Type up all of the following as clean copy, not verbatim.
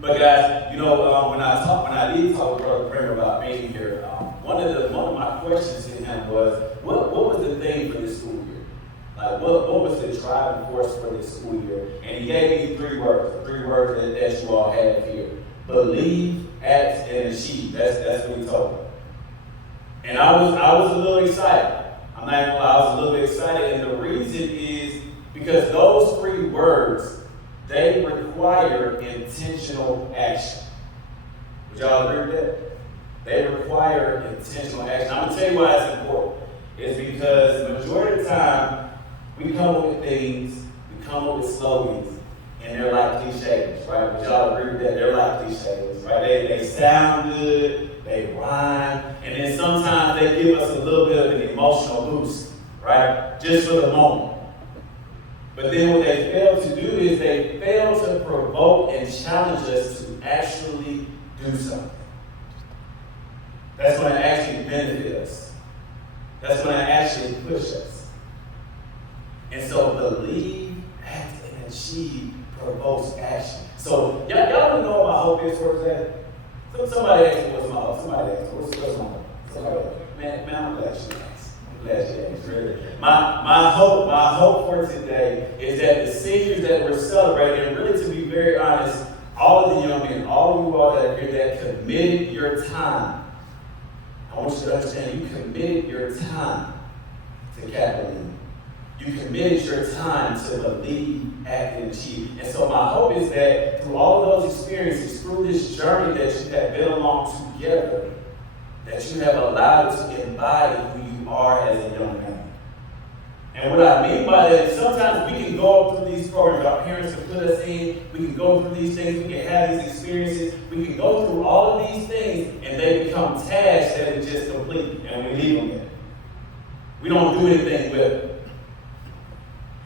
But guys, when I did talk to Brother Kramer about being here, one of my questions to him was, what was the theme for this school year? Like, what was the driving force for this school year? And he gave me three words that you all have here: believe, act, and achieve. That's what he told me. And I was a little excited. I'm not gonna lie, I was a little bit excited, and the reason is because those three words, they require intentional action. Would y'all agree with that? They require intentional action. I'm gonna tell you why it's important. It's because the majority of the time, we come up with things, we come up with slogans, and they're like cliches, right? Would y'all agree with that? They're like cliches, right? They sound good, they rhyme, and then sometimes they give us a little bit of an emotional boost, right? Just for the moment. But then what they fail to do is they fail to provoke and challenge us to actually do something. That's going to actually benefit us. That's going to actually push us. And so believe, act, and achieve provokes action. So y'all know what my hope is for today? Somebody asked me what's my hope. Somebody asked me what's my hope. Man, I'm glad you asked. I'm glad you asked, really. My hope for today is that the seniors that we're celebrating, and really to be very honest, all of the young men, all of you all that are here that committed your time, I want you to understand you committed your time to Capitol. You committed your time to believe, act, and achieve. And so my hope is that through all of those experiences, through this journey that you have been along together, that you have allowed to embody who you are as a young man. And what I mean by that is sometimes we can go through these programs, our parents have put us in, we can go through these things, we can have these experiences, we can go through all of these things, and they become tasks that we just complete, and we leave them there. We don't do anything with it.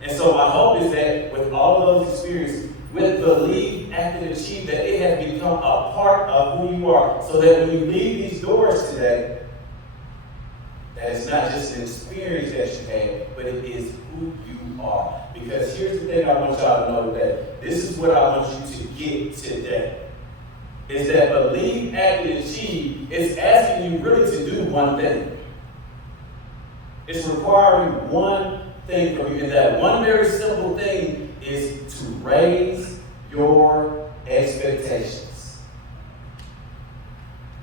And so my hope is that with all of those experiences, with believe, act, and achieve, that it has become a part of who you are, so that when you leave these doors today, that it's not just an experience that you had, but it is who you are. Because here's the thing I want y'all to know today. This is what I want you to get today. Is that believe, act, and achieve is asking you really to do one thing. It's requiring one thing from you. And that one very simple thing is to raise your expectations.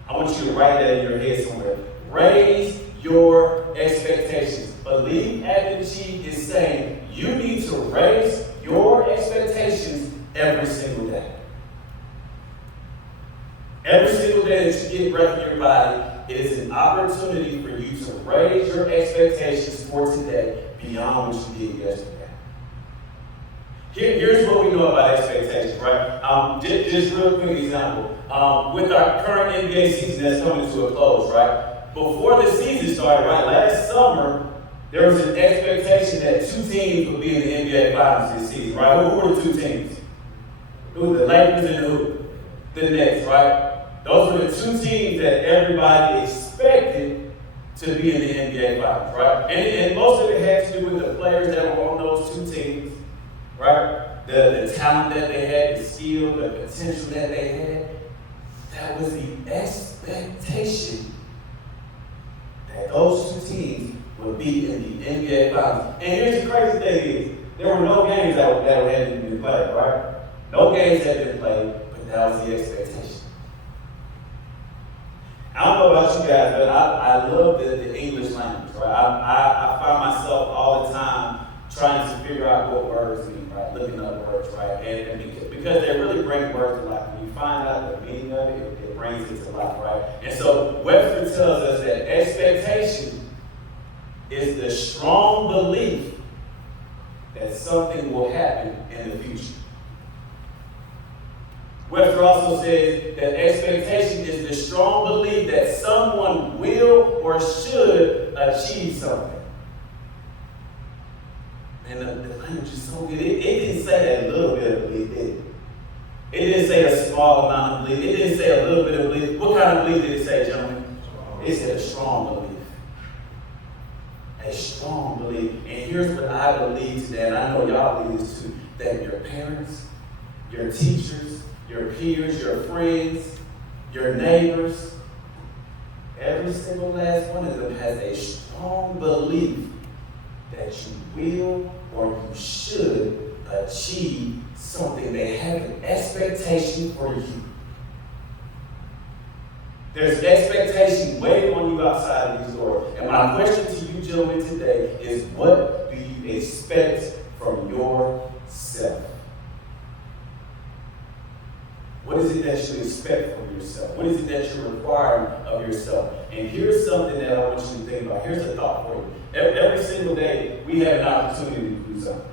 I want you to write that in your head somewhere. Raise your expectations. Believe, act, and achieve is saying you need to raise your expectations every single day. Every single day that you get breath in your body, it is an opportunity for you to raise your expectations for today beyond what you did yesterday. Here's what we know about expectations, right? Just real quick example. With our current NBA season that's coming to a close, right? Before the season started, right, last summer, there was an expectation that two teams would be in the NBA Finals this season, right? Who were the two teams? Who? The Lakers and who? The Nets, right? Those were the two teams that everybody expected to be in the NBA Finals, right? And most of it had to do with the players that were on those two teams, right? The talent that they had, the skill, the potential that they had. That was the expectation that those two teams would be in the NBA Finals. And here's the crazy thing is, there were no games that had been played, right? No games had been played, but that was the expectation. I don't know about you guys, but I love the English language, right? I find myself all the time trying to figure out what words mean, right? Looking up words, right? And because they really bring words to life. When you find out the meaning of it, it brings it to life, right? And so Webster tells us that expectation is the strong belief that something will happen in the future. Webster also says that expectation is the strong belief that someone will or should achieve something. And the language is so good. It didn't say that little bit of belief, did it? It didn't say a small amount of belief. It didn't say a little bit of belief. What kind of belief did it say, gentlemen? It said a strong belief. A strong belief. And here's what I believe today, and I know y'all believe this too, that your parents, your teachers, your peers, your friends, your neighbors. Every single last one of them has a strong belief that you will or you should achieve something. They have an expectation for you. There's expectation waiting on you outside of these doors. And my question to you gentlemen today is, what do you expect from yourself? What is it that you expect from yourself? What is it that you're requiring of yourself? And here's something that I want you to think about. Here's a thought for you. Every single day, we have an opportunity to do something.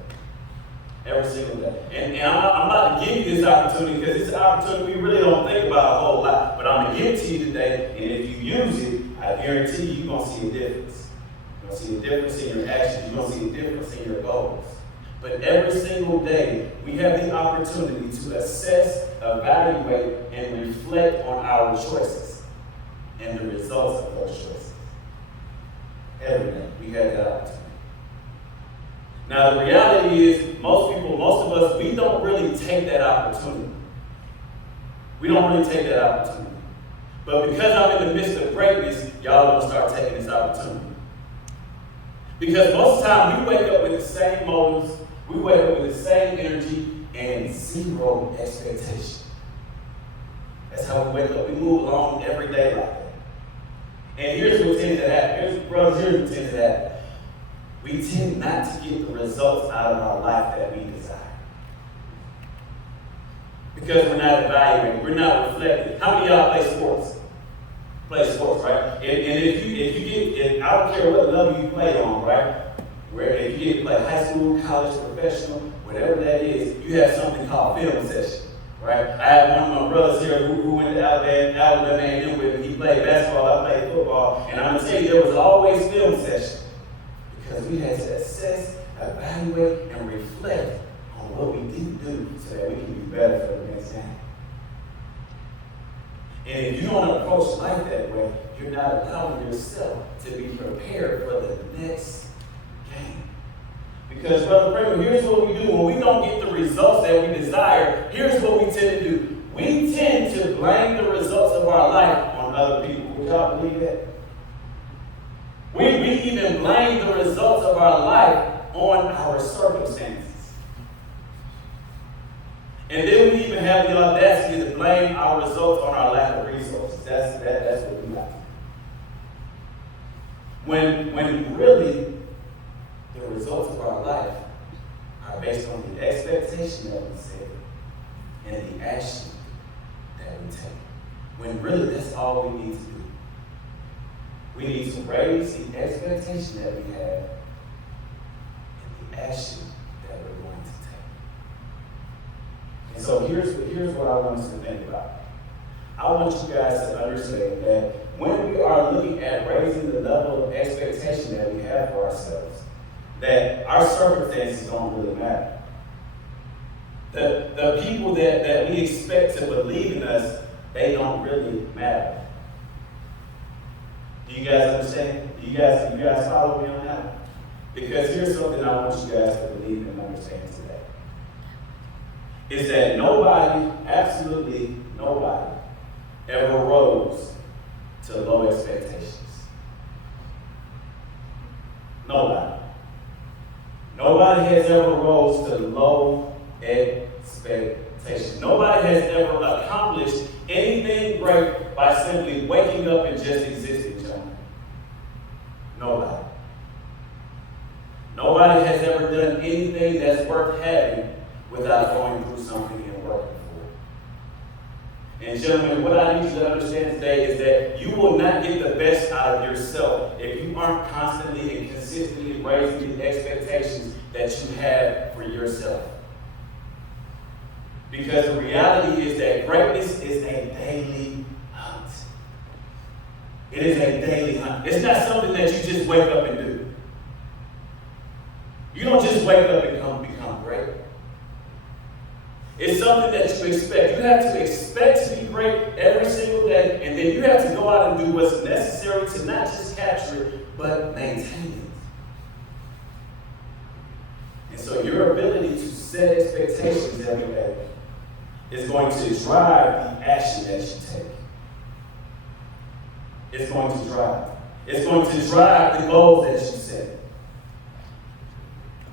Every single day. And I'm about to give you this opportunity because it's an opportunity we really don't think about a whole lot. But I'm going to give it to you today. And if you use it, I guarantee you're going to see a difference. You're going to see a difference in your actions. You're going to see a difference in your goals. But every single day, we have the opportunity to assess, evaluate, and reflect on our choices and the results of those choices. Every day, we have that opportunity. Now, the reality is, most of us, we don't really take that opportunity. We don't really take that opportunity. But because I'm in the midst of greatness, y'all are going to start taking this opportunity. Because most of the time, we wake up with the same motives, we wake up with the same energy, and zero expectation. That's how we wake up. We move along every day like that. And here's what tends to happen. Here's what tends to happen. We tend not to get the results out of our life that we desire. Because we're not evaluating, we're not reflecting. How many of y'all play sports? Play sports, right? And if you get, I don't care what level you play on, right? Where if you get to play high school, college, professional, whatever that is, you have something called film session, right? I have one of my brothers here who went to Alabama A&M with me. He played basketball, I played football, and I'm gonna tell you, there was always film session because we had to assess, evaluate, and reflect on what we didn't do so that we can be better for the next game. And if you don't approach life that way, you're not allowing yourself to be prepared for the next game. Because, Brother Kramer, here's what we do. When we don't get the results that we desire, here's what we tend to do. We tend to blame the results of our life on other people. Would y'all believe that? We even blame the results of our life on our circumstances. And then we even have the audacity to blame our results on our lack of resources. That's what we got. When really the results of our life are based on the expectation that we set and the action that we take. When really that's all we need to do. We need to raise the expectation that we have and the action that we're going to take. And so here's what I want us to think about. I want you guys to understand that when we are looking at raising the level of expectation that we have for ourselves, that our circumstances don't really matter. The people that we expect to believe in us, they don't really matter. Do you guys understand? Do you guys follow me on that? Because here's something I want you guys to believe and understand today. Is that nobody, absolutely nobody, ever rose to low expectations. Nobody. Nobody has ever rose to low expectations. Nobody has ever accomplished anything great by simply waking up and just existing, John. Nobody. Nobody has ever done anything that's worth having without going through something and working for it. And gentlemen, what I need you to understand today is that you will not get the best out of yourself if you aren't constantly and consistently raising the expectations that you have for yourself. Because the reality is that greatness is a daily hunt. It is a daily hunt. It's not something that you just wake up and do. You don't just wake up and become great. It's something that you expect. You have to expect to be great every single day, and then you have to go out and do what's necessary to not just capture it, but maintain it. And so your ability to set expectations every day is going to drive the action that you take. It's going to drive. It's going to drive the goals that you set.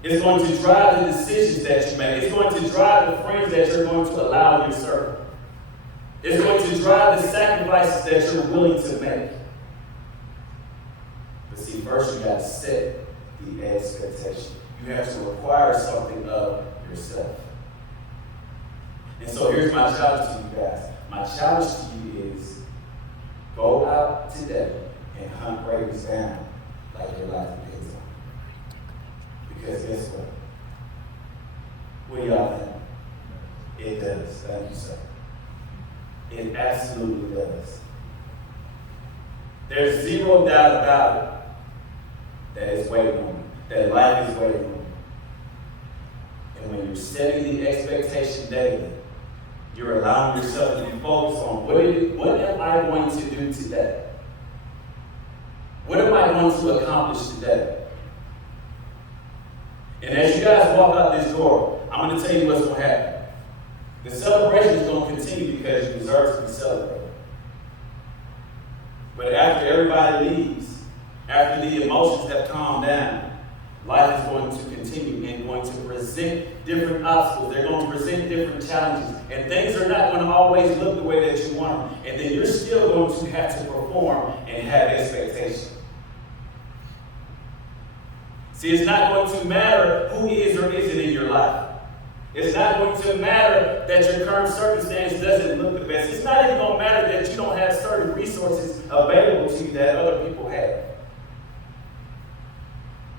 It's going to drive the decisions that you make. It's going to drive the friends that you're going to allow in your circle. It's going to drive the sacrifices that you're willing to make. But see, first you got to set the expectation. You have to require something of yourself. And so here's my challenge to you guys. My challenge to you is go out today and hunt greatness down like your life depends on it. Because guess what? What do y'all think? It does. Thank you, sir. It absolutely does. There's zero doubt about it that it's waiting on you, that life is waiting on you. And when you're setting the expectation daily, you're allowing yourself to be focused on what am I going to do today? What am I going to accomplish today? And as you guys walk out this door, I'm going to tell you what's going to happen. The celebration is going to continue because you deserve to be celebrated. But after everybody leaves, after the emotions have calmed down, life is going to continue and going to present different obstacles. They're going to present different challenges. And things are not going to always look the way that you want them. And then you're still going to have to perform and have expectation. See, it's not going to matter who is or isn't in your life. It's not going to matter that your current circumstance doesn't look the best. It's not even going to matter that you don't have certain resources available to you that other people have.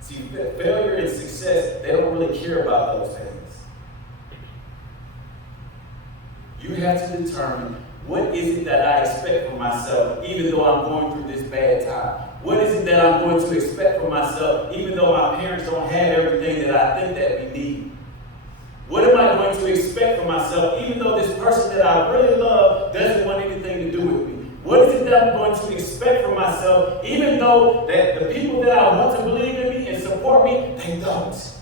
See, failure and success, they don't really care about those things. You have to determine what is it that I expect from myself even though I'm going through this bad time. What is it that I'm going to expect from myself even though my parents don't have everything that I think that we need? What am I going to expect from myself even though this person that I really love doesn't want anything to do with me? What is it that I'm going to expect from myself even though that the people that I want to believe in me and support me, they don't?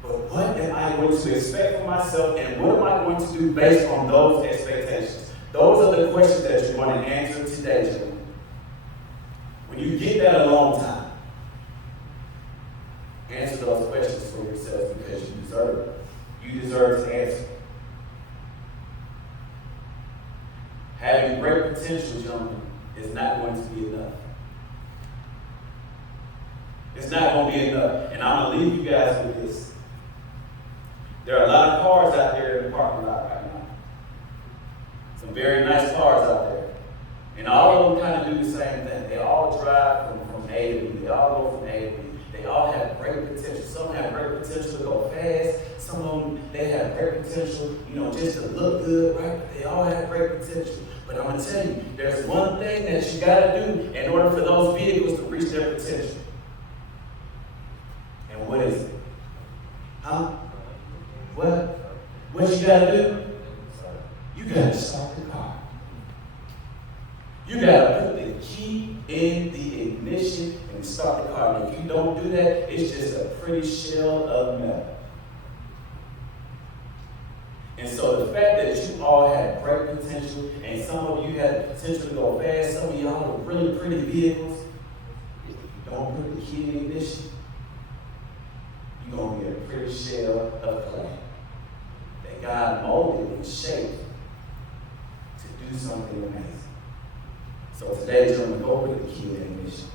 But what am I going to expect from myself and what am I going to do based on those expectations? Those are the questions that you're going to answer today, gentlemen. When you get that alone time, answer those questions for yourself because you deserve it. You deserve to answer. Having great potential, gentlemen, is not going to be enough. It's not going to be enough. And I'm going to leave you guys with this. There are a lot of cars out there in the parking lot right now. Some very nice cars out there. And all of them kind of do the same thing. They all drive from A to B. They all go from A to B. They all have great potential. Some have great potential to go fast. Some of them, they have great potential, just to look good, right? They all have great potential. But I'm going to tell you, there's one thing that you got to do in order for those vehicles to reach their potential. And what is it? Huh? What you got to do? You got to start the car. You got to put the key in the ignition and start the car. And if you don't do that, it's just a pretty shell of metal. And so the fact that you all have great potential, and some of you have the potential to go fast, some of y'all are really pretty vehicles, if you don't put the key in the ignition, you're going to be a pretty shell of clay that God molded and shaped to do something amazing. So today, gentlemen, go put the key in the ignition.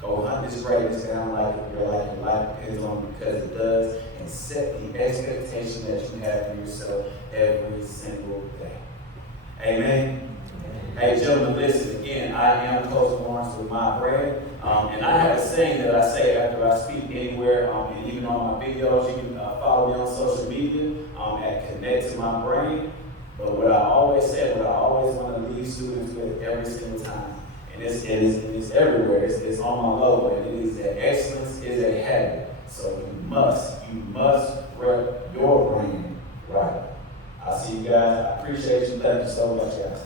Go hunt this greatness down like your life depends on it, because it does, and set the expectation that you have for yourself every single day. Amen? Hey, gentlemen, listen, again, I am Coach Lawrence with My Brand, and I have a saying that I say after I speak anywhere, and even on my videos. You can follow me on social media at Connect to My Brain. But what I always say, what I always want to leave students with every single time, and it's everywhere, it's on my logo, and it is that excellence is a habit. So you must rep your brand right. I'll see you guys. I appreciate you. Thank you so much, guys.